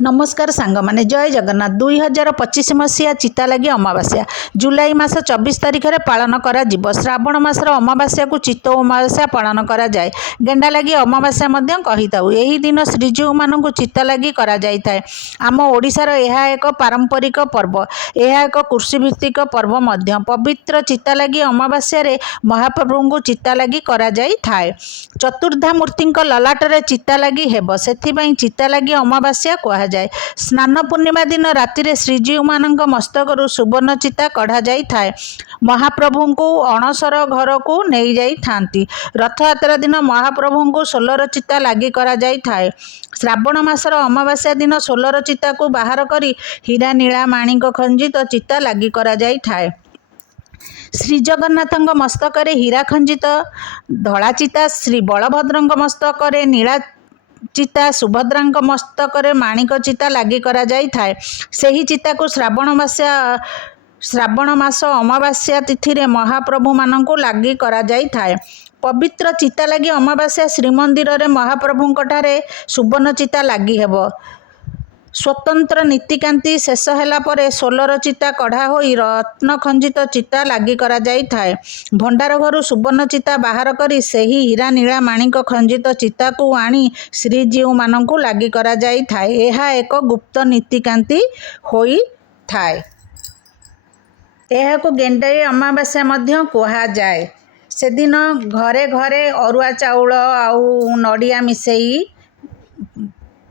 नमस्कार सांग माने जय जगन्नाथ 2025 मसीहा चिता लगी अमावास्या जुलाई मास 24 तारिख में पालन करा जीव श्रावण मासर अमावास्या को चित्त अमावास्या पालन करा जाए गेंडा लगी अमावास्या मध्य कहिताउ एही दिन श्रीजीव मानक चित्ता लगी करा जाय थाए। आम ओडिशार यह एक पारंपरिक पर्व यह एक कृषिभित्तिक पर्व मध्य पवित्र चित्ता लगी अमावास्या रे महाप्रभु को चित्ता लगी करा जाय थाए। चतुर्धा मूर्ति ललाटरे चित्ता लगी हेब सेथिपई चित्ता लगी अमावास्या कहा जाए। स्नान पूर्णिमा दिन राति श्रीजीव मानक मस्तक सुवर्ण चिता कढ़ा जाई थाए। महाप्रभु को अणसर घर को नहीं जाई थांती। रथयात्रा दिन महाप्रभु को सोलर चिता लगी करा जाई थाए। श्रावण मासर अमावास्या दिन सोलर चिता को बाहर करी हीरा नीला माणिक खंजित चिता लगी करा जाई थाए। श्री जगन्नाथ मस्तक हीरा खंजित धड़ा चिता, श्री बलभद्र मस्तक नीला चिता, सुभद्रा मस्तक माणिक चिता लगी करा जाई थाए। सही चिता को श्रावण मास अमावास्या तिथि रे महाप्रभु मानक लगी करा जाई थाए। पवित्र चिता लगी अमावास्या श्रीमंदिर रे महाप्रभुंकठारे सुवर्ण चिता लगी हेब। स्वतंत्र नीतिकांति शेष होला परे सोलर चिता कढ़ा होई रत्न खंजित चिता लगी करा जाई थाए। भंडार घर सुवर्ण चिता बाहर करी सही हीरा नीला माणिक खंजित चिता को आनी श्रीजीव मानक लगी करा जाई थाए। यह एक गुप्त नीतिकांति होई थाए। यह को गेंडाई अमावास्या मध्य कहा जाए। से दिन घरे घरे अरुआ चाउल आउ नड़िया मिसेई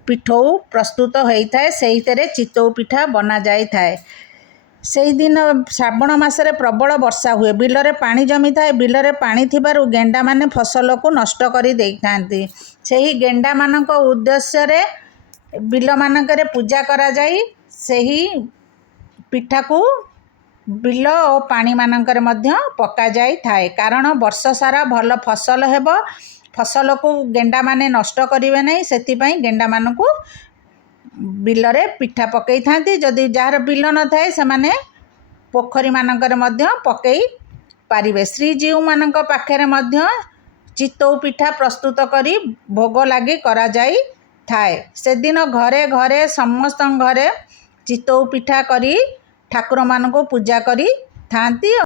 पिठौ प्रस्तुत होता है। से चितौ पिठा बना जाए थाए। से दिन श्रावण मासरे प्रबल वर्षा हुए, बिलरे पानी जमी थाए। बिलरे पानी थिबारु गेंडा माने फसल को नष्ट करी देइथांती। सेही गेंडा मानक उद्देश्य रे बिल मानकरे पूजा करा जाई। सेही पिठा को बिल और पानी मानकरे मध्य पका जाई थाए। कारण वर्ष सारा भल फसल हेब, फसल को गेंडा माने नष्ट करिवे नहीं। सेतिपई गेंडा मानकु बिलरे पिठा पकई थांती। जदि जार बिल न थाए से माने पोखरी मानकरे मध्य पकई पारिबे। श्रीजीव मानक पाखरे मध्य चितौ पिठा प्रस्तुत करी भोग लागी करा जाई थाए। से दिन घरे घरे समस्त घरे चितौ पिठा करी ठाकुर मानकु पूजा करी थांती।